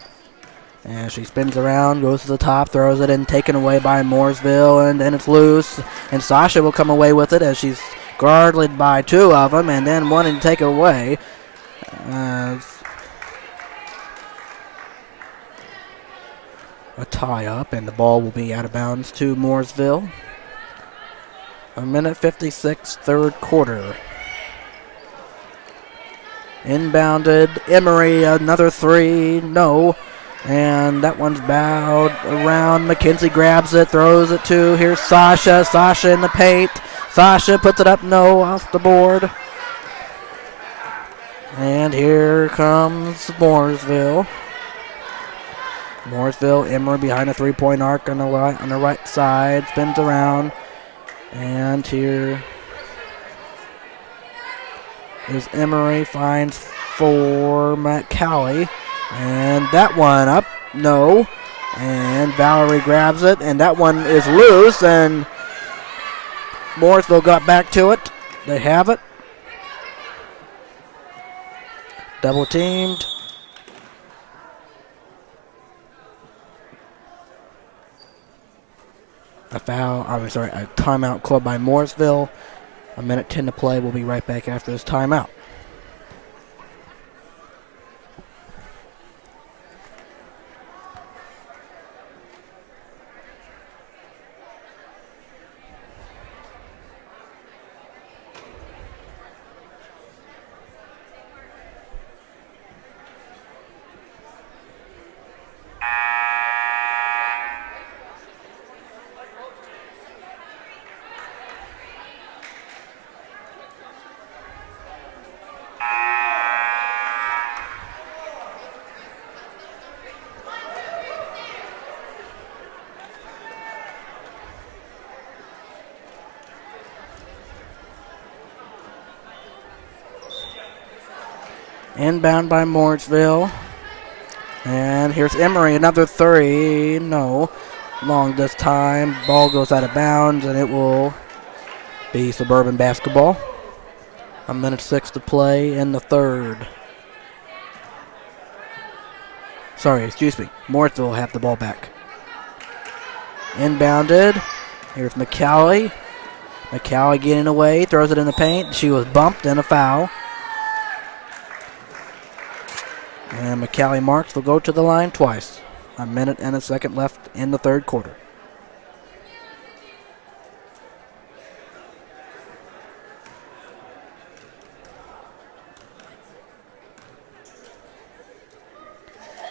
And she spins around, goes to the top, throws it in, taken away by Mooresville, and then it's loose. And Sasha will come away with it as she's guarded by two of them, and then wanting to take it away. A tie-up, and the ball will be out of bounds to Mooresville. 1:56, third quarter. Inbounded, Emery, another three, no. And that one's bowed around. McKenzie grabs it, throws it to, here's Sasha. Sasha in the paint. Sasha puts it up, no, off the board. And here comes Mooresville. Emery behind a three-point arc on the right side, spins around. And here is Emery, finds for Matt Cowley. And that one up, no. And Valerie grabs it, and that one is loose. And Mooresville got back to it. They have it. Double teamed. A timeout called by Mooresville. 1:10 to play. We'll be right back after this timeout. Inbound by Mooresville. And here's Emory, another three. No. Long this time. Ball goes out of bounds, and it will be Suburban basketball. 1:06 to play in the third. Mooresville will have the ball back. Inbounded. Here's McCallie. McCallie getting away, throws it in the paint. She was bumped and a foul. And McCallie Marks will go to the line twice. 1 minute and a second left in the third quarter.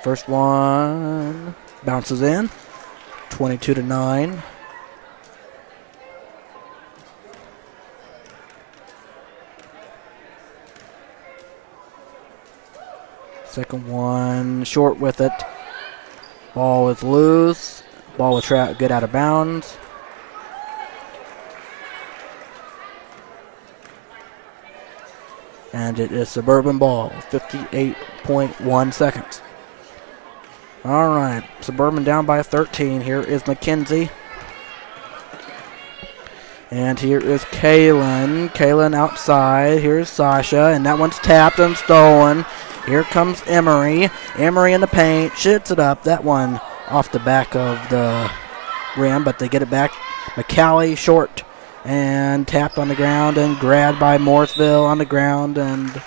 First one bounces in. 22-9. Second one short with it. Ball is loose. Ball will get out of bounds. And it is Suburban ball. 58.1 seconds. All right. Suburban down by 13. Here is McKenzie. And here is Kaylin. Kaylin outside. Here's Sasha. And that one's tapped and stolen. Here comes Emory. Emory in the paint. Shoots it up. That one off the back of the rim, but they get it back. McCallie short and tapped on the ground and grabbed by Mooresville on the ground. And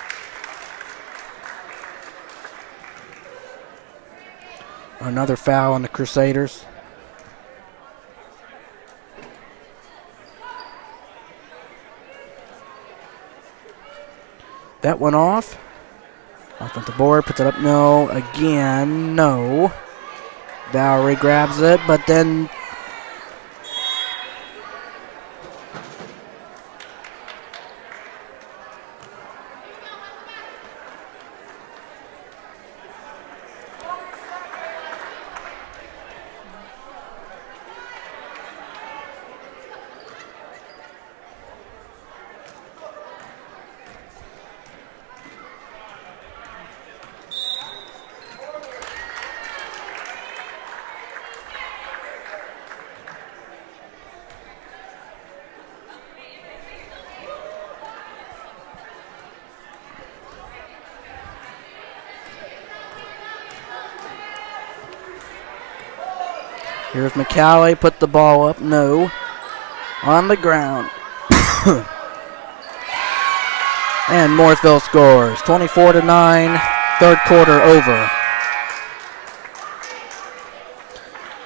another foul on the Crusaders. That one off. Off at the board, puts it up, no. Again, no. Valerie grabs it, but then here's McCallie, put the ball up, no. On the ground. And Mooresville scores. 24-9, third quarter over.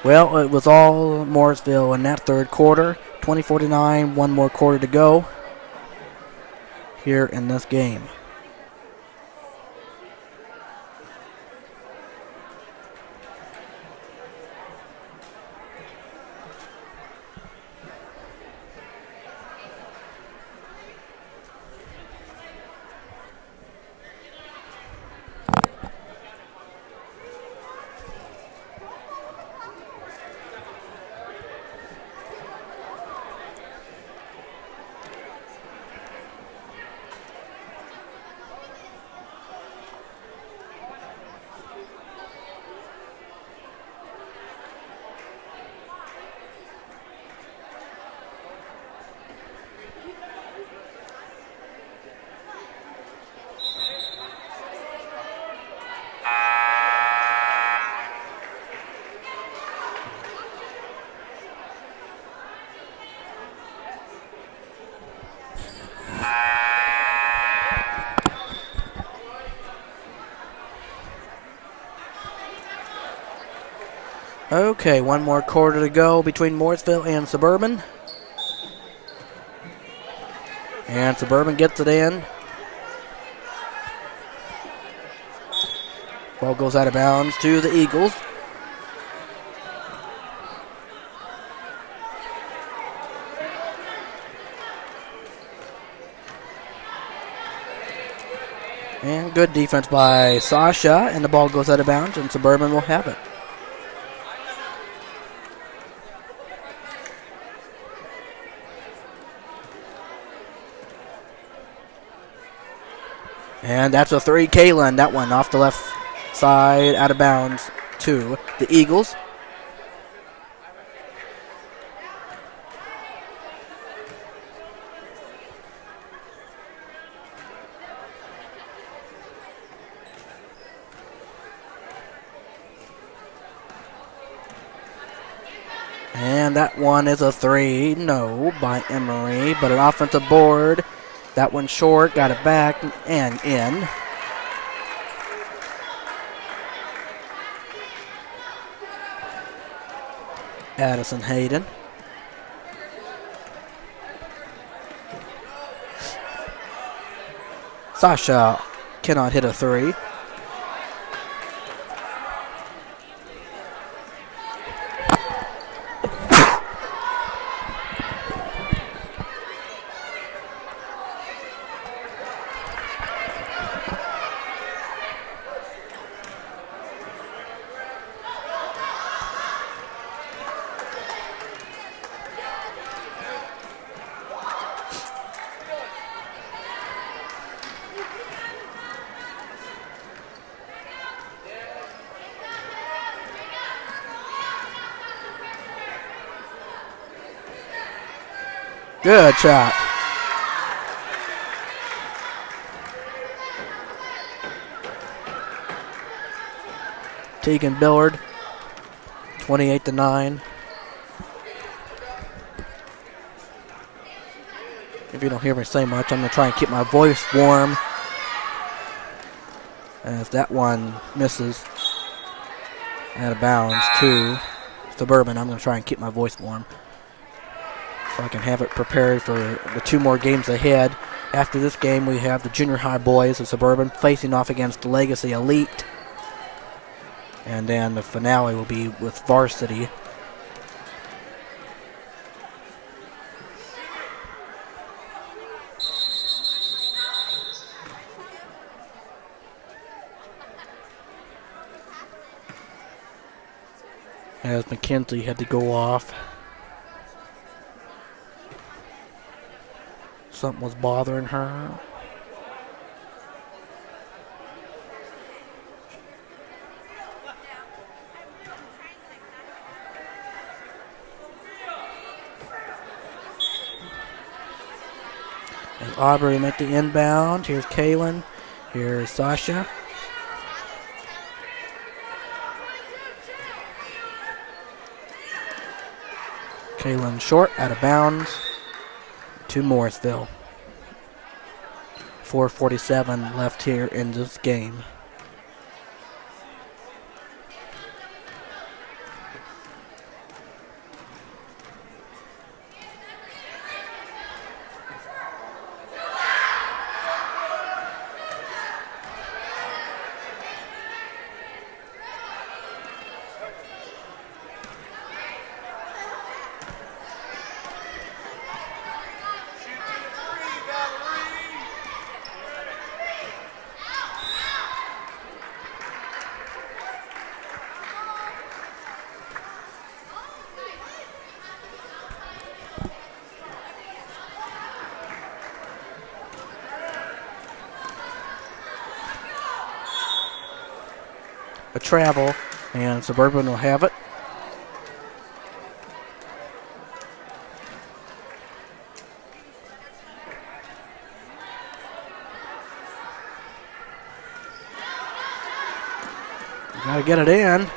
Well, it was all Mooresville in that third quarter. 24-9, one more quarter to go here in this game. Okay, one more quarter to go between Mooresville and Suburban. And Suburban gets it in. Ball goes out of bounds to the Eagles. And good defense by Sasha, and the ball goes out of bounds, and Suburban will have it. And that's a three, Kaylin. That one off the left side, out of bounds to the Eagles. And that one is a three, no, by Emery, but an offensive board. That one short, got it back and in. Addison Hayden. Sasha cannot hit a three. Good shot. Tegan Billard, 28-9. If you don't hear me say much, I'm going to try and keep my voice warm. As that one misses out of bounds to Suburban, I'm going to try and keep my voice warm, so I can have it prepared for the two more games ahead. After this game, we have the junior high boys of Suburban facing off against the Legacy Elite. And then the finale will be with Varsity. As Mackenzie had to go off. Something was bothering her. As Aubrey make the inbound. Here's Kaylin. Here's Sasha. Kaylin short, out of bounds to Mooresville. 4:47 left here in this game. A travel, and Suburban will have it. Gotta get it in.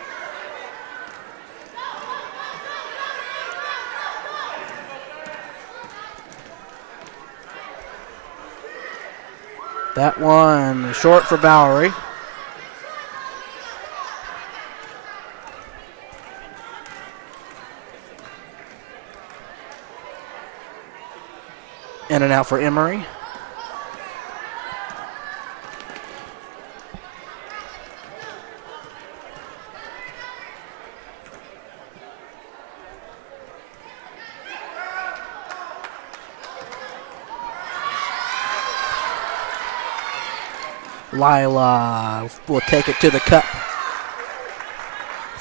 That one short for Bowery. In and out for Emory. Lila will take it to the cup.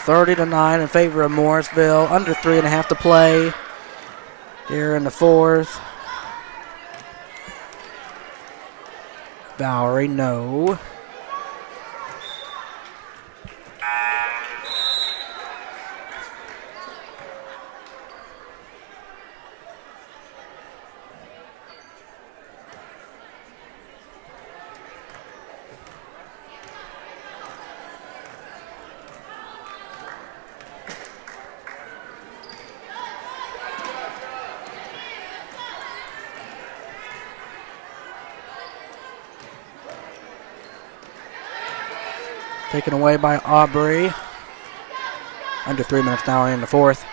30-9 in favor of Mooresville. Under 3.5 to play here in the fourth. Valerie, no. Taken away by Aubrey. Under 3 minutes now in the fourth.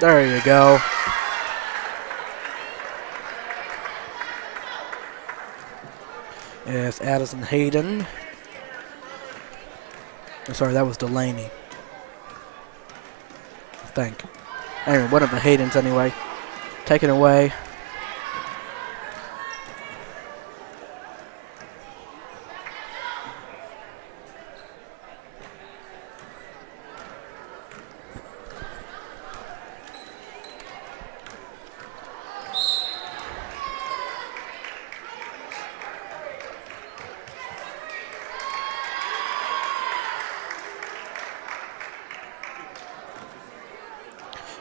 There you go. It's Addison Hayden. I'm sorry, that was Delaney. I think. Anyway, one of the Haydens anyway. Taken away.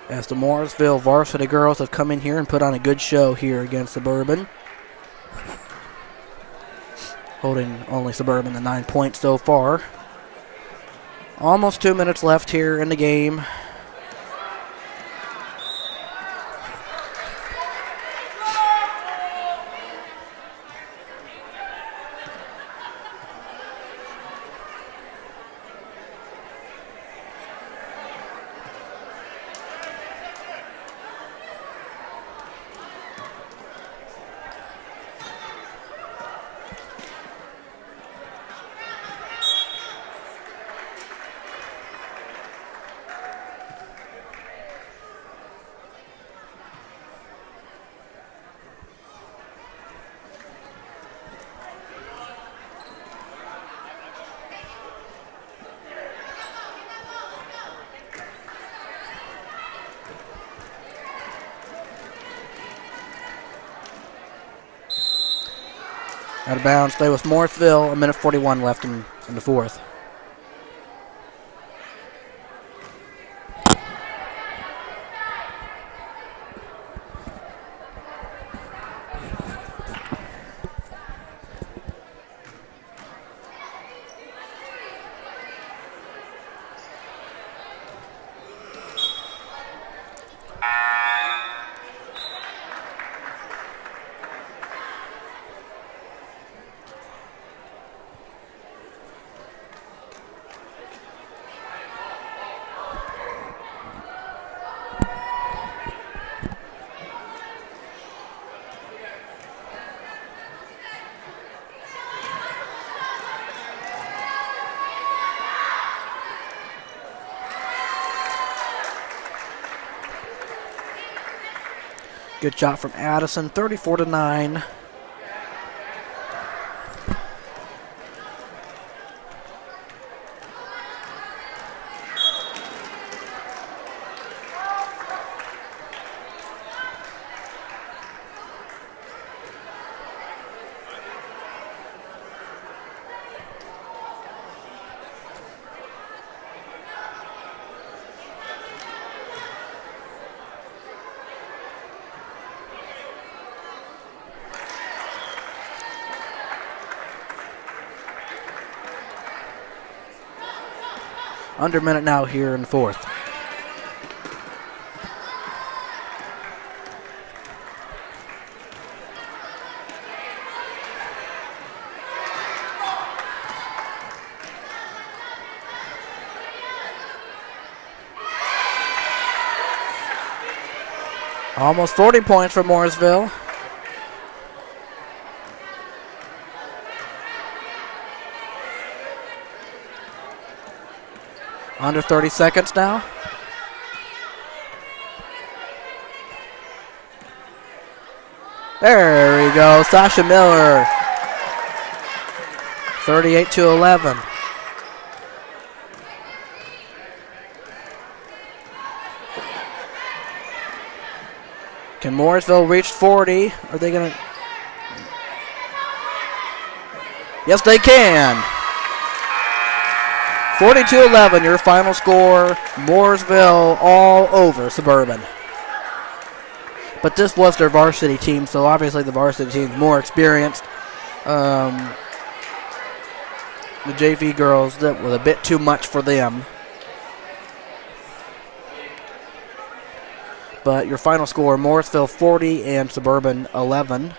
As the Mooresville Varsity girls have come in here and put on a good show here against Suburban. Holding only Suburban to 9 points so far. Almost 2 minutes left here in the game. Out of bounds, stay with Mooresville. 1:41 left in the fourth. Good shot from Addison, 34-9. Under a minute now here in the fourth. Almost 40 points for Mooresville. Under 30 seconds now. There we go, Sasha Miller. 38-11. Can Mooresville reach 40? Are they going to? Yes, they can. 42-11, your final score. Mooresville all over Suburban. But this was their varsity team, so obviously the varsity team's more experienced. The JV girls, that was a bit too much for them. But your final score, Mooresville 40 and Suburban 11.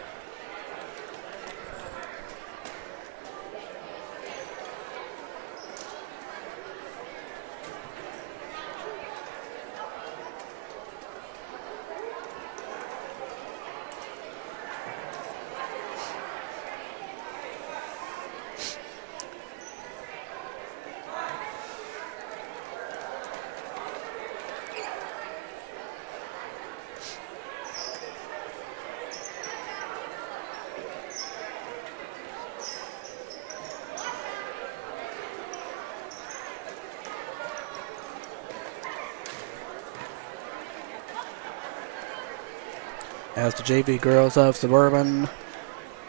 As the JV girls of Suburban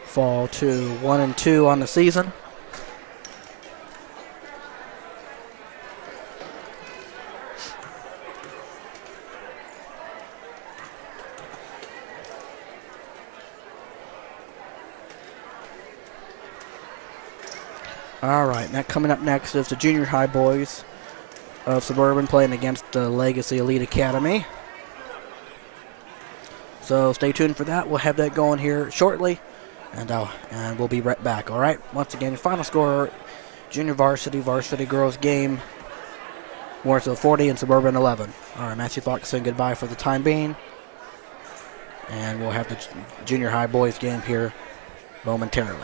fall to 1-2 on the season. All right, now coming up next is the junior high boys of Suburban playing against the Legacy Elite Academy. So stay tuned for that. We'll have that going here shortly, and we'll be right back. All right. Once again, final score: junior varsity girls game. Mooresville 40 and Suburban 11. All right, Matthew Fox saying goodbye for the time being, and we'll have the junior high boys game here momentarily.